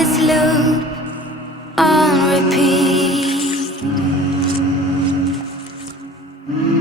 this loop on repeat.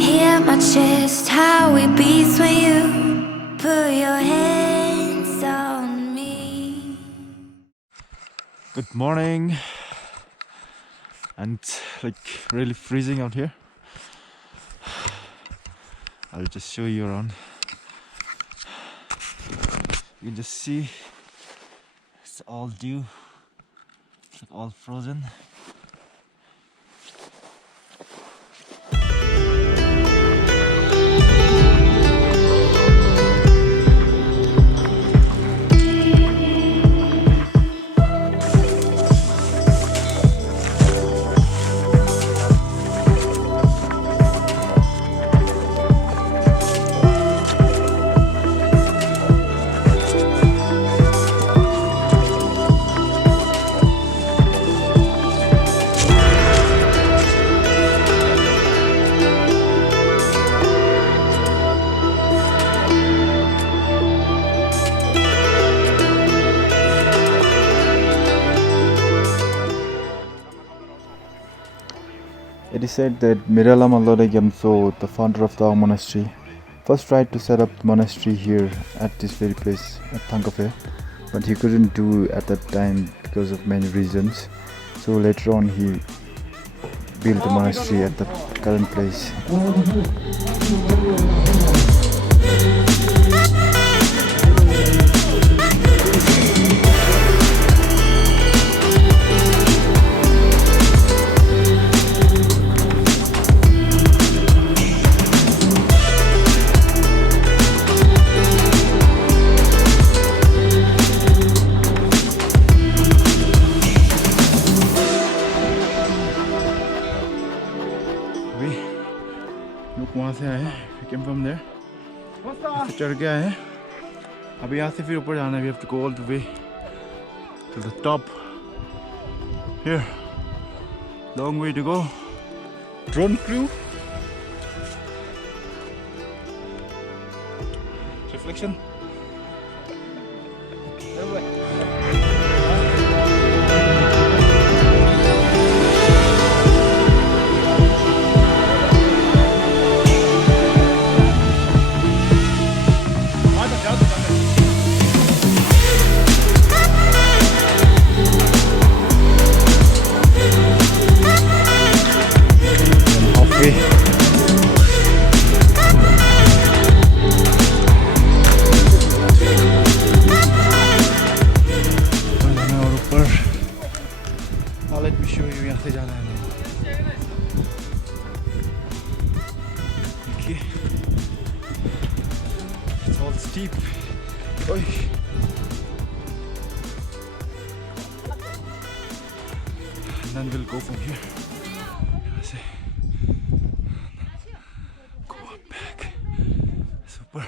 Hear my chest, how it beats when you put your hands on me. Good morning, and like really freezing out here. I'll just show you around. You can just see it's all dew, it's like all frozen. It is said that Mirala Lodre Gyamtso, the founder of the monastery, first tried to set up the monastery here at this very place at Thankaphey, but he couldn't do at that time because of many reasons. So later on he built the monastery at the current place. वहाँ से आए, we came from there. चढ़ के आए हैं. अभी यहाँ से फिर ऊपर जाना है. We have to go all the way to the top. Here, long way to go. Drone crew. Reflection. Let me show you यहाँ से जाना है. Okay, it's all steep. Oy. And then we'll go from here. Go up back. Super.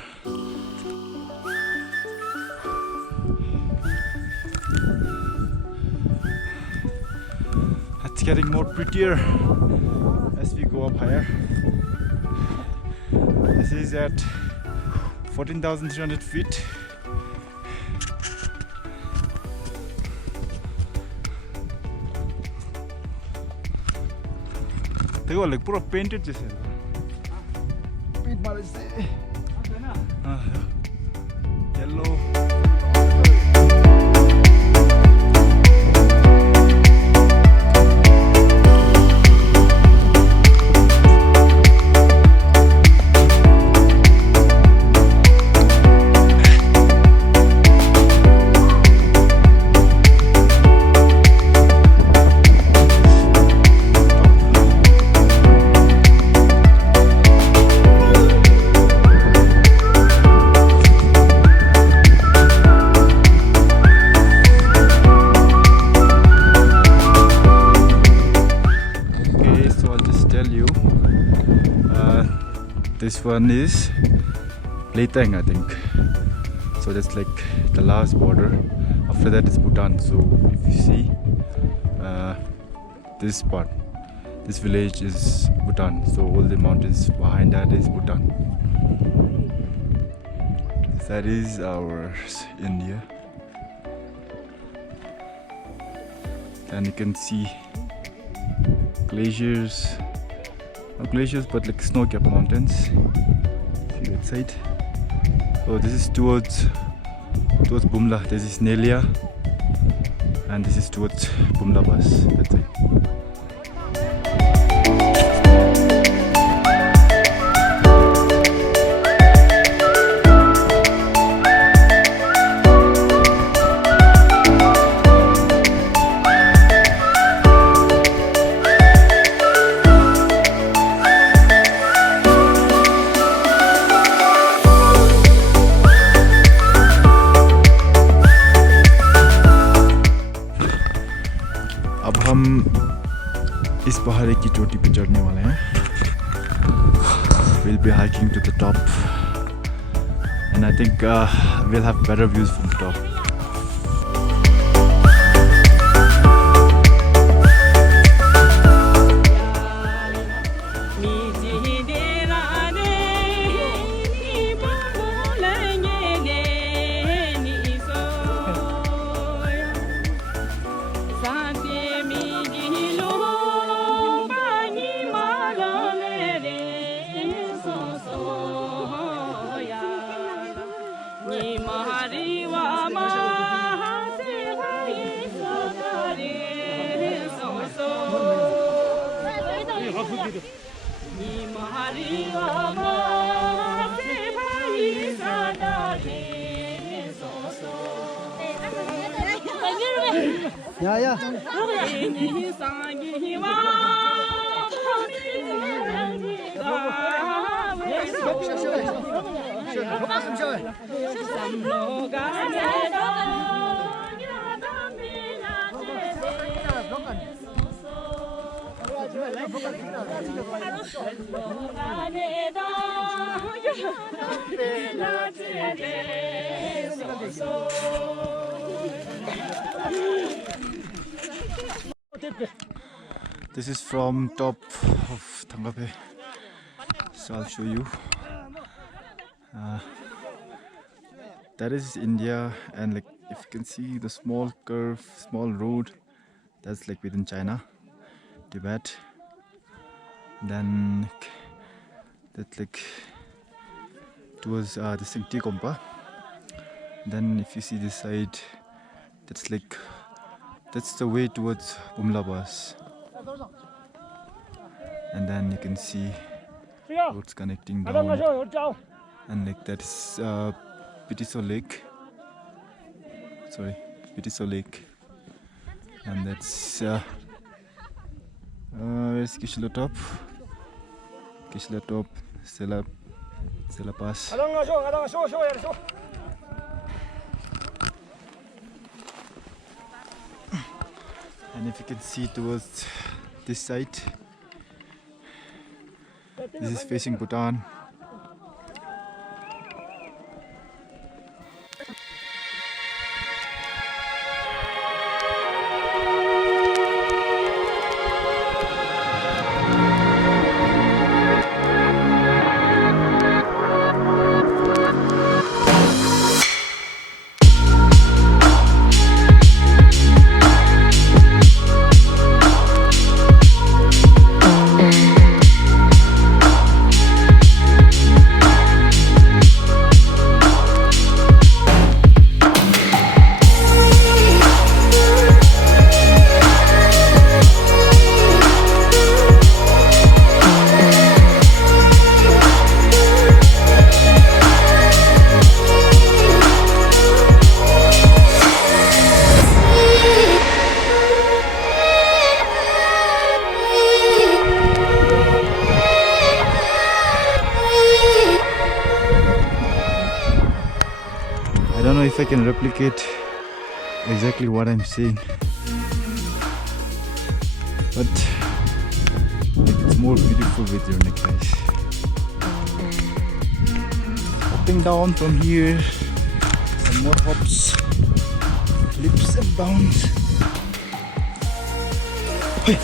It's getting more prettier as we go up higher. This is at 14,300 feet. देखो like पूरा painted जैसे. Paint मारे से. Yellow. This one is Breathtaking, I think. So that's like the last border. After that is Bhutan. So if you see this part, this village is Bhutan. So all the mountains behind that is Bhutan. That is our India. and you can see glaciers, not glaciers but like snow-capped mountains. See that side. So this is towards Bumla. This is Nelia, and this is towards Bumla Pass. That's it. अब हम इस पहाड़ी की चोटी पे चढ़ने वाले हैं. We'll be hiking to the top, and I think we'll have better views from the top. Yeah. This is from top of Thankaphey, so I'll show you. That is India, and like if you can see the small curve, small road, that's like within China, Tibet. Then that's like towards the Singti Kompa. Then if you see this side, that's the way towards Bumla Pass. And then you can see roads connecting down, and like that is Pitiso Lake. Pitiso Lake. And that's where's Kishla Top? Kishla Top, Sela Pass. And if you can see towards this side, this is facing Bhutan. I don't know if I can replicate exactly what I'm saying, but it's more beautiful with your neck, guys. Hopping down from here, some more hops, leaps and bounds. Hey.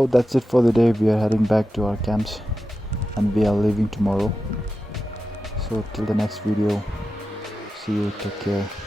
So that's it for the day. We are heading back to our camps and we are leaving tomorrow. So till the next video, see you, take care.